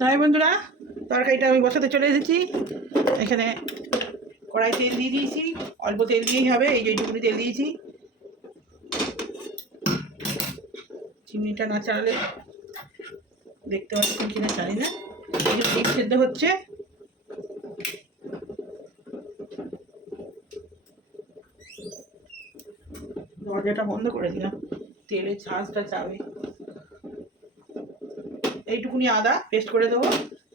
তাই বন্ধুরা, তরকারিটা আমি বসাতে চলে এসেছি। এখানে কড়াই তেল দিয়ে দিয়েছি, অল্প তেল দিয়েই হবে, এই যে এইটুকুনি তেল দিয়েছি। চিমনিটা না চালালে দেখতে পাচ্ছেন কিনা জানি না। এই যে ডিম সেদ্ধ হচ্ছে, দরজাটা বন্ধ করে দিলাম, তেলের ঝাঁঝটা যাবে। এইটুকুনি আদা পেস্ট করে দেবো,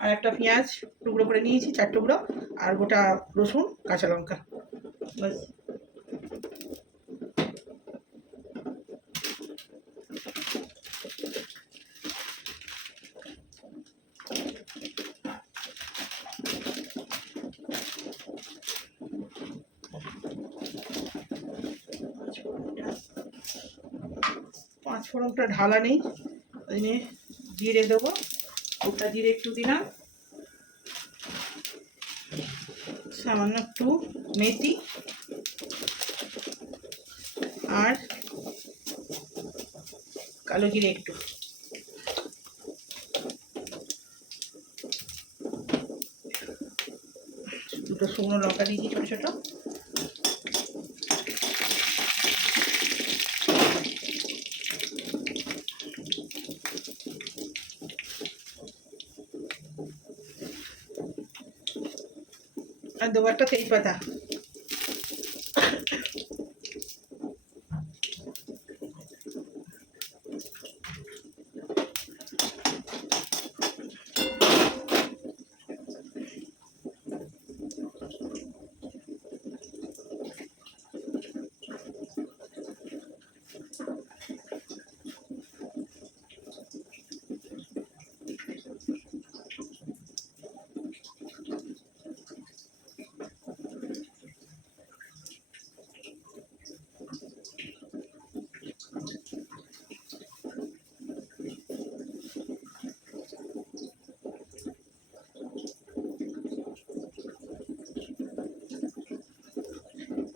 আর একটা পেঁয়াজ টুকরো করে নিয়েছি 4 টুকরো, আর গোটা রসুন কাঁচা লঙ্কা, বাস। পাঁচফোড়নটা ঢালা নেই, ওই নিয়ে জিরে দেবো, গোটা জিরে একটু দিলাম, সামান্য একটু মেথি, আর কালো জিরে একটু, দুটো শুকনো লঙ্কা দিয়েছি ছোটো ছোটো। আর দেবো একটা তেজপাতা।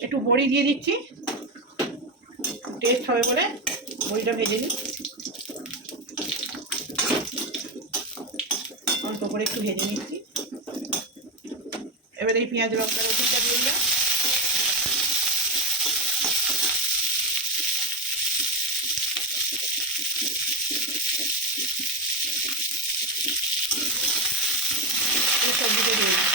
একটু বড়ি দিয়ে দিচ্ছি, টেস্ট হবে বলে বড়িটা ভেজে নিই, অল্প করে একটু ভেজে নিচ্ছি। এবার এই পেঁয়াজ লঙ্কা রসুনটা দিয়ে দিলাম, সবজিটা দিয়ে দিই।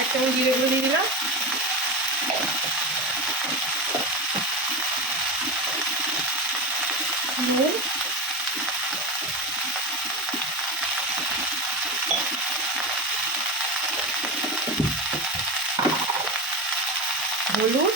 এক চামচ জিরে গুঁড়ো দিয়ে দিলাম, নুন, হলুদ,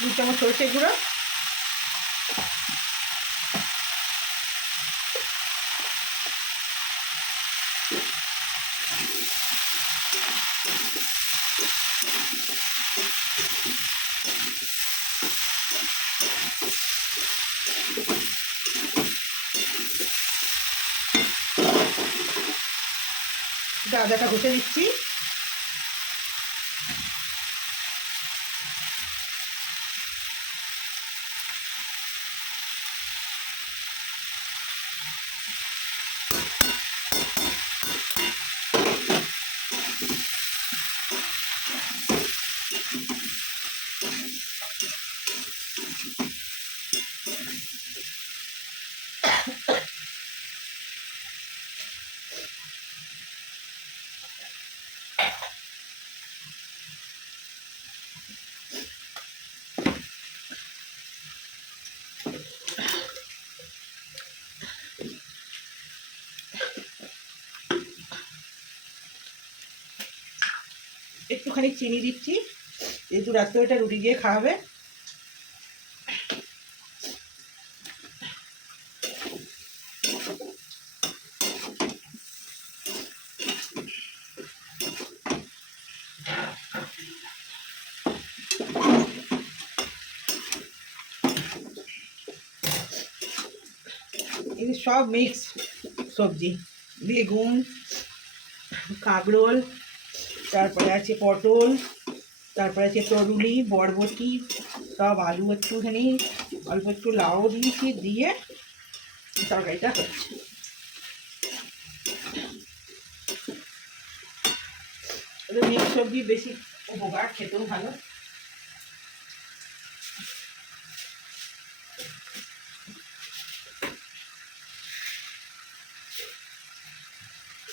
দু চামচ সরষের গুঁড়ো, আদাটা ঘষে দিচ্ছি, একটুখানি চিনি দিচ্ছি, যেহেতু রাত্রে এটা রুটি দিয়ে খাওয়াবে। এই সব মিক্স সবজি, বেগুন, কাঁকরোল, তারপরে আছে পটল, তারপরে আছে তরুলি, বরবটি, সব আলু একটুখানি, অল্প একটু লাউ দিয়েছি, দিয়ে তরকারিটা হচ্ছে। মিক্স সবজি বেশি উপকার, খেতেও ভালো।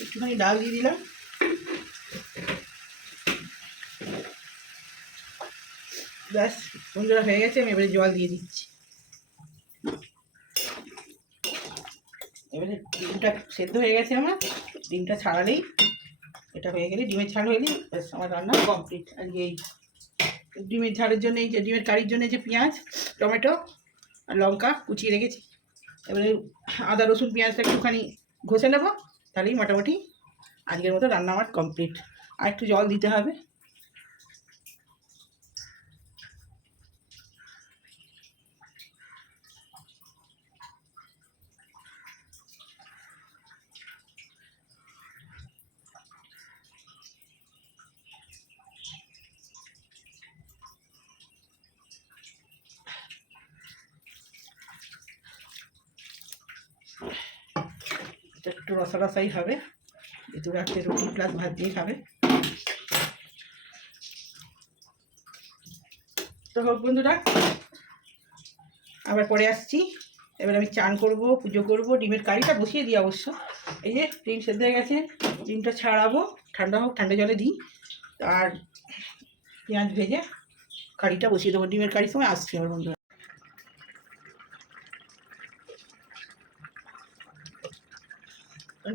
একটুখানি ডাল দিয়ে দিলাম, ব্যাস বন্ধুরা হয়ে গেছে। আমি এবারে জল দিয়ে দিচ্ছি। এবারে ডিমটা সেদ্ধ হয়ে গেছে আমার, ডিমটা ছাড়ালেই, এটা হয়ে গেলে, ডিমের ঝাল হয়ে গেলে ব্যাস আমার রান্না কমপ্লিট। আজকে এই ডিমের ঝালের জন্য, এই যে ডিমের কারির জন্য যে পেঁয়াজ, টমেটো আর লঙ্কা কুচিয়ে রেখেছি, এবারে আদা রসুন পেঁয়াজটা একটুখানি ঘষে নেবো, তাহলেই মোটামুটি আজকের মতো রান্না আমার কমপ্লিট। আর একটু জল দিতে হবে। এটা একটু রসা রসাই হবে, যেহেতু রাত্রে রুটি প্লাস ভাত দিয়ে খাবে। তো হোক বন্ধুরা, আবার পরে আসছি। এবার আমি চান করব, পুজো করব, ডিমের কারিটা বসিয়ে দিই অবশ্য। এই যে ডিম সেদ্ধ হয়ে গেছে, ডিমটা ছাড়াবো, ঠান্ডা হোক, ঠান্ডা জলে দিই, আর পেঁয়াজ ভেজে কারিটা বসিয়ে দেবো। ডিমের কারির সময় আসছি আমার বন্ধুরা।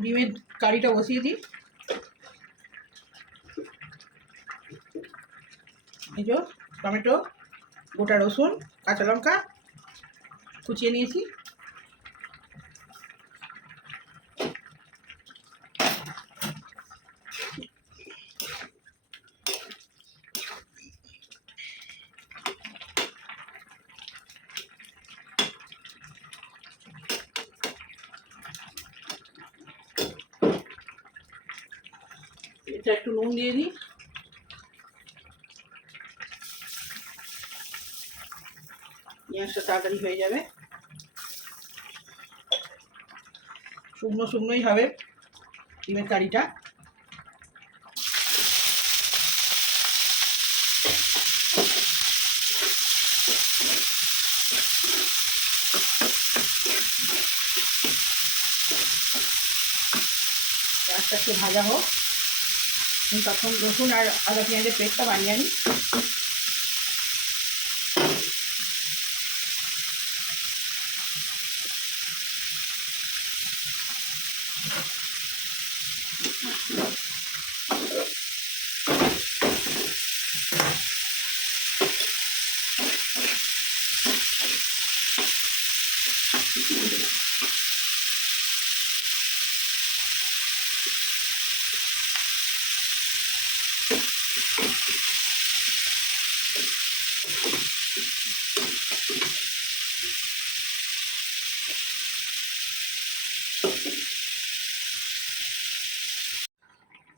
ডিমের কারিটা বসিয়ে দিই। এই যে টমেটো, গোটা রসুন, কাঁচা লঙ্কা কুচিয়ে নিয়েছি, এটা একটু নুন দিয়ে দিই, পেঁয়াজটা তাড়াতাড়ি হয়ে যাবে। শুকনো শুকনোই হবে ডিমের কারিটা। পেঁয়াজটা একটু ভাজা হোক, তখন রসুন আর আদা পেঁয়াজের পেস্টটা বানিয়ে আনি।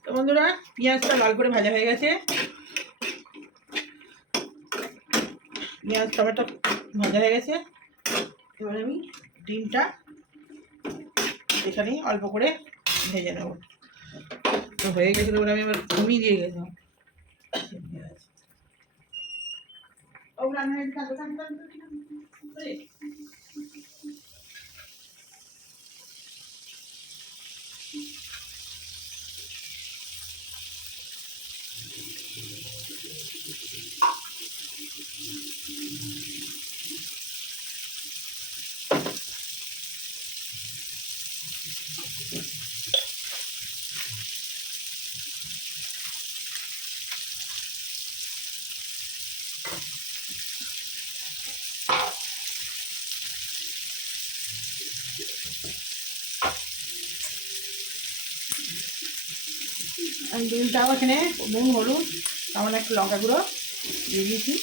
তো বন্ধুরা, পেঁয়াজটা লাল করে ভাজা হয়ে গেছে, পেঁয়াজ টমেটো ভাজা হয়ে গেছে। এবার আমি ডিমটা এখানে অল্প করে ভেজে নেব। তো হয়ে গেছিলো বলে আমি আবার ঘুমিয়ে দিয়ে গেছিলাম। আমি ডিমটাও এখানে নুন হলুদ সামান্য একটু লঙ্কা গুঁড়ো দিয়ে দিয়েছি।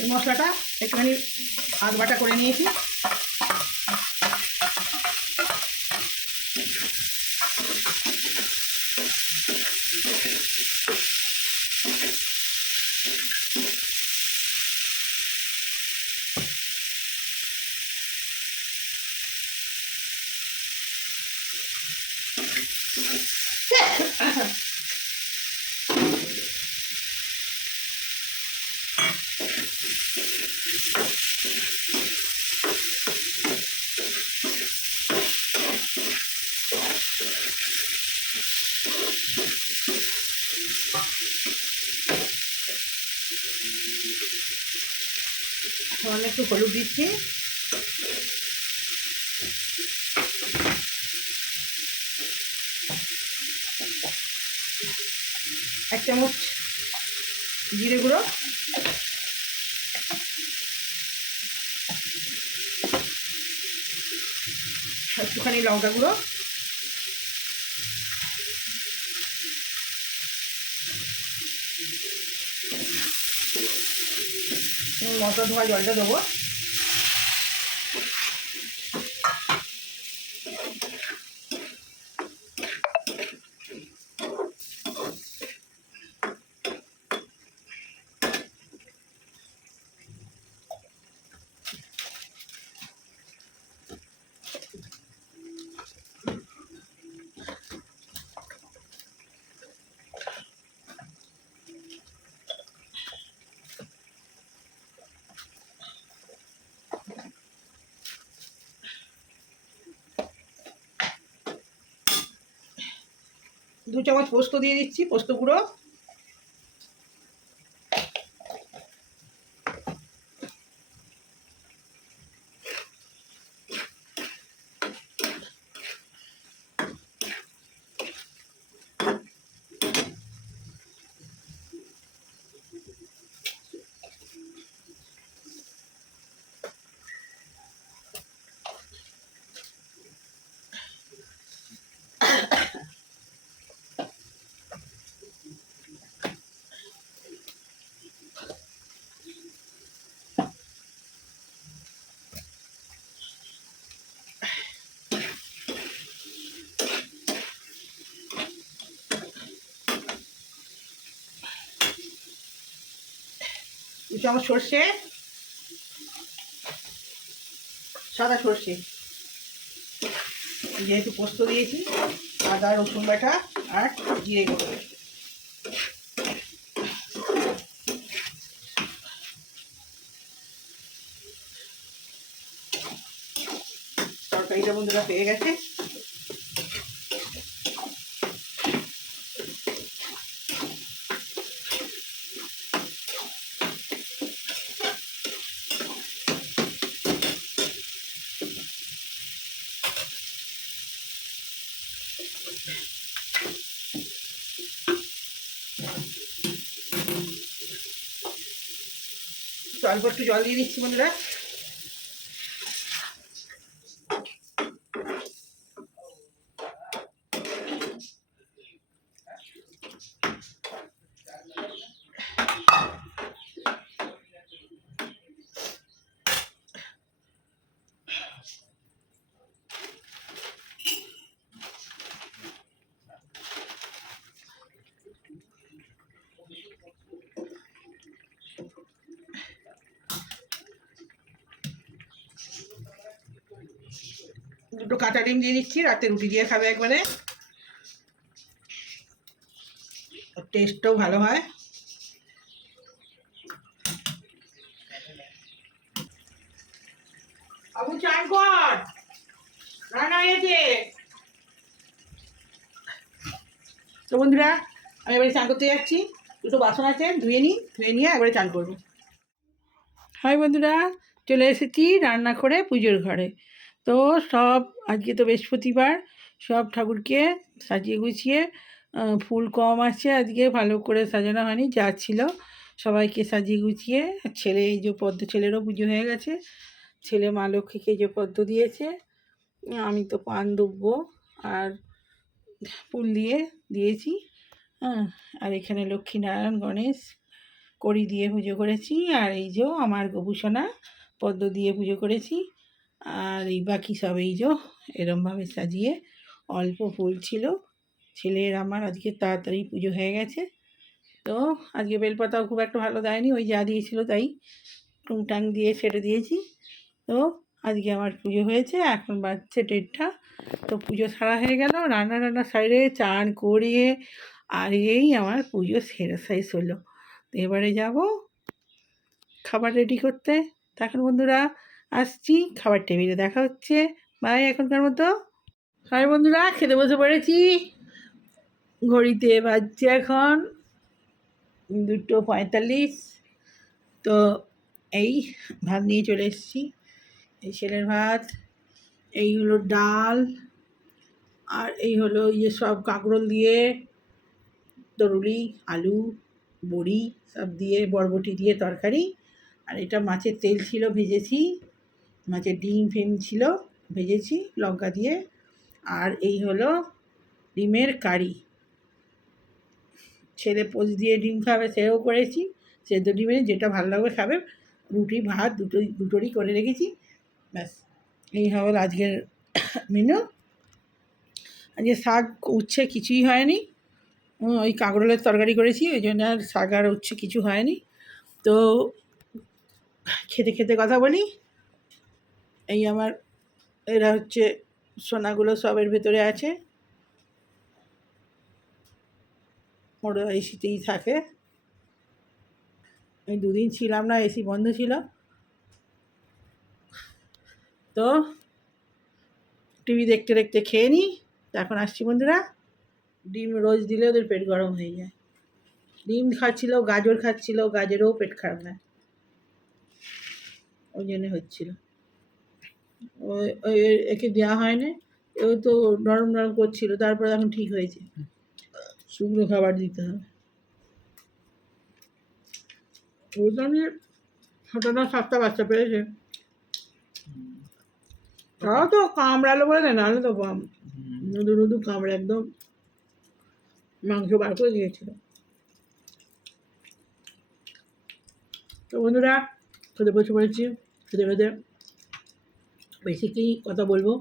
এই মশলাটা একটুখানি আধ বাটা করে নিয়েছি। সামান্য একটু হলুদ দিচ্ছি, এক চামচ জিরে গুঁড়ো, একটুখানি লঙ্কা গুঁড়ো, মশলা ধোয়া জলটা দেবো। দু চামচ পোস্ত দিয়ে দিচ্ছি, পোস্ত গুঁড়ো, দু চামচ সর্ষে, সাদা সর্ষে, যেহেতু পোস্ত দিয়েছি, আদা রসুন বাটা আর জিরে গুঁড়ো। তরকারিটা বন্ধুরা পেয়ে গেছে। অল্প একটু জল দিয়ে দিচ্ছি বন্ধুরা। দুটো কাঁচা ডিম দিয়ে দিচ্ছি, রাতে রুটি দিয়ে খাবে একবারে, টেস্টটাও ভালো হয়। চান কর, রান্না হয়ে গেছে। তো বন্ধুরা, আমি এবারে চান করতে যাচ্ছি। দুটো বাসন আছে, ধুয়ে নিয়ে একবারে চান করবো। হাই বন্ধুরা, চলে এসেছি রান্না করে পুজোর ঘরে। তো সব আজকে তো বৃহস্পতিবার, সব ঠাকুরকে সাজিয়ে গুছিয়ে, ফুল কম আছে আজকে, ভালো করে সাজানো হয়নি, যা ছিল সবাইকে সাজিয়ে গুছিয়ে, ছেলে এই যে পদ্ম, ছেলেরও পুজো হয়ে গেছে, ছেলে মা লক্ষ্মীকে যে পদ্ম দিয়েছে, আমি তো পান দুব্বো আর ফুল দিয়েছি। হ্যাঁ, আর এখানে লক্ষ্মীনারায়ণ গণেশ কড়ি দিয়ে পুজো করেছি, আর এই যে আমার গোপুসোনা পদ্ম দিয়ে পুজো করেছি। আর এই বাকি সব এই যে এরমভাবে সাজিয়ে, অল্প ফুল ছিল, ছেলের আমার আজকে তাড়াতাড়ি পুজো হয়ে গেছে। তো আজকে বেলপাতাও খুব একটা ভালো দেয়নি, ওই যা দিয়েছিল তাই টুংটাং দিয়ে সেরে দিয়েছি। তো আজকে আমার পুজো হয়েছে, এখন বাজছে 1:30। তো পুজো সারা হয়ে গেল, রান্না সাইডে চান করিয়ে, আর এই আমার পুজো শেষ হলো। তো এবারে যাব খাবার রেডি করতে। তখন বন্ধুরা আসছি, খাবার টেবিলে দেখা হচ্ছে। বাই এখনকার মতো। হাই বন্ধুরা, খেতে বসে পড়েছি। ঘড়িতে বাজছে এখন 2:45। তো এই ভাত নিয়ে চলে এসেছি, এই ছেলের ভাত, এই হলো ডাল, আর এই হলো ইয়ে সব কাঁকরোল দিয়ে তরুলি, আলু, বড়ি সব দিয়ে, বরবটি দিয়ে তরকারি। আর এটা মাছের তেল ছিল, ভেজেছি, মাছের ডিম ফিম ছিল, ভেজেছি লঙ্কা দিয়ে। আর এই হলো ডিমের কারি, ছেলে পোচ দিয়ে ডিম খাবে সেও করেছি, সেদ্ধ ডিমের যেটা ভালো লাগবে খাবে। রুটি ভাত দুটোরই করে রেখেছি। ব্যাস, এই হলো আজকের মেনু। আজকে শাক উচ্ছে কিছুই হয়নি, ওই কাঁকরোলের তরকারি করেছি, ওই জন্য আর শাক আর উচ্ছে কিছু হয়নি। তো খেতে খেতে কথা বলি। এই আমার এরা হচ্ছে সোনাগুলো সবের ভেতরে আছে, ওরা এসিতেই থাকে। আমি 2 দিন ছিলাম না, এসি বন্ধ ছিল। তো টিভি দেখতে দেখতে খেয়ে নিই। এখন আসছি বন্ধুরা। ডিম রোজ দিলে ওদের পেট গরম হয়ে যায়। ডিম খাচ্ছিল, গাজর খাচ্ছিল, গাজরেও পেট খারাপ না, ওই জন্য হচ্ছিল। ওই একে দেওয়া হয়নি, ও তো নরম নরম করছিল, তারপরে এখন ঠিক হয়েছে। শুকনো খাবার দিতে হবে। ওই জন্য ছোটটা 7টা বাচ্চা পেয়েছে, তাও তো কামড়ালো বলে দেয়, নাহলে তো নুদু কামড়ে একদম মাংস বার করে দিয়েছিল। তো বন্ধুরা, খেতে বসে পড়েছি। খেতে খেতে বেশি কি কথা বলবো,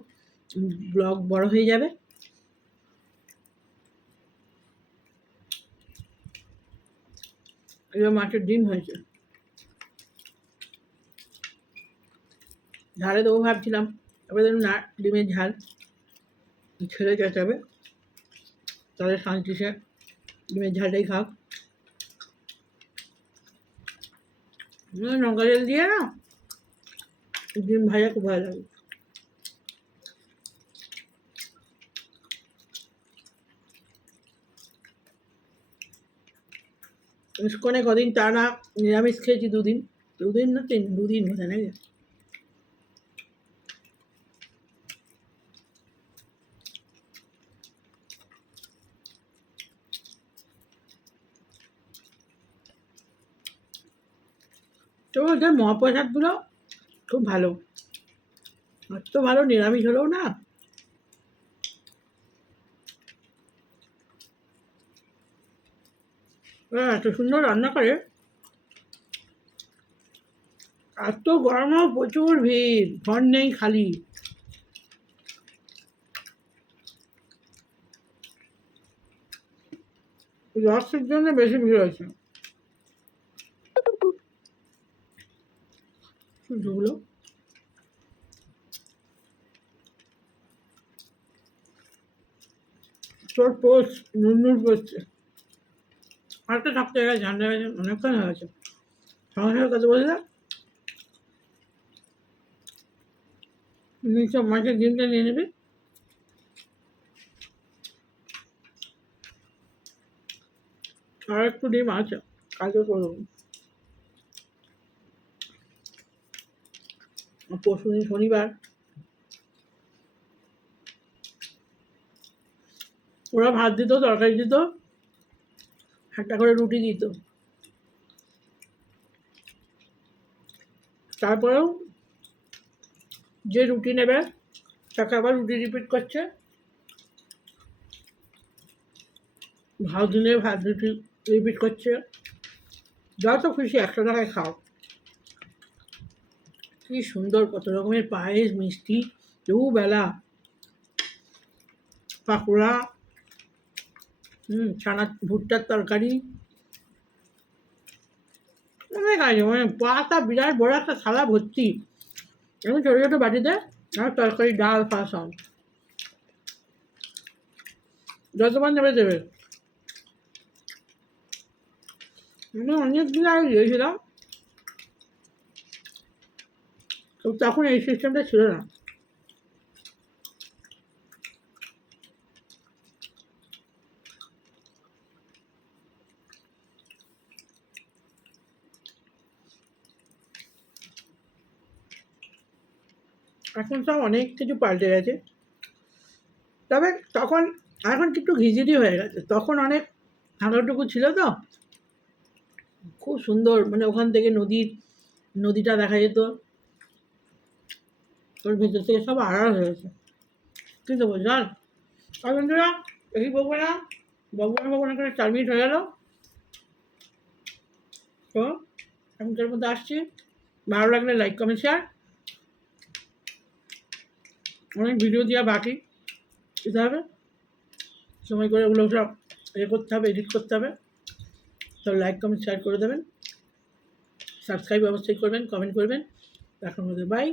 ব্লগ বড় হয়ে যাবে। এবার মাছের ডিম হয়েছে, ঝালে দেবো ভাবছিলাম, এবার ধরুন না, ডিমের ঝাল ছেলে চেঁচাবে, তাদের শান্তি, সে ডিমের ঝালটাই খাক। লঙ্কা তেল দিয়ে না ডিম ভাজা খুব ভালো লাগে। ইস্কনে কদিন টানা নিরামিষ খেয়েছি, 2 দিন না 2 দিন বোধ হয় নাকি। তো ওদের মহাপ্রসাদগুলো খুব ভালো, এত ভালো নিরামিষ হলেও না। ওরা এত সুন্দর রান্না করে, এত গরমেও প্রচুর ভিড়, ঘর নেই খালি। রসের জন্য বেশি ভিড় হয়েছে। সূর্যগুলো তোর পোষ নুন পড়ছে, আর তো থাকতে গেছে, ঠান্ডা হয়ে গেছে, অনেকক্ষণ হয়ে গেছে। সঙ্গে সঙ্গে কত বললে নিচে মাছের ডিমটা নিয়ে নেবে। আর একটু ডিম আছে, কালকে করবো। পরশু দিন শনিবার, ওরা ভাত দিত, তরকারি দিত, একটা করে রুটি দিত। তারপরেও যে রুটি নেবে তাকে আবার রুটি রিপিট করছে, ভাত দিলে ভাত রুটি রিপিট করছে। যত খুশি 100 টাকায় খাও। কি সুন্দর, কত রকমের পায়েস, মিষ্টি, দুবেলা পাকোড়া, ছানা ভুট্টার তরকারি, অনেক আছে। মানে পাতা বিরাট বড় একটা থালা ভর্তি, এবং ছোটো ছোটো বাটিতে আর তরকারি, ডাল, ফাঁসাও, যতবার নেবে দেবে। আমি অনেক দিন আগে গিয়েছিলাম, তো তখন এই সিস্টেমটা ছিল না। এখন সব অনেক কিছু পাল্টে গেছে, তবে তখন এখন একটু ঘিজিরি হয়ে গেছে। তখন অনেক হাঁটাটুকু ছিল তো, খুব সুন্দর। মানে ওখান থেকে নদীটা দেখা যেত, ওর ভেতর থেকে সব আড়াল হয়ে গেছে। কী দেবো জান? আর বন্ধুরা, এই বলবো না, বকবো না করে 4 মিনিট হয়ে গেল। তো এখনকার মধ্যে আসছি। ভালো লাগলে লাইক, কমেন্ট, শেয়ার। অনেক ভিডিও দেওয়া বাকি, দিতে হবে সময় করে, ওগুলো সব করতে হবে, এডিট করতে হবে। তো লাইক, কমেন্ট, শেয়ার করে দেবেন, সাবস্ক্রাইব অবশ্যই করবেন, কমেন্ট করবেন। এখন মধ্যে বাই।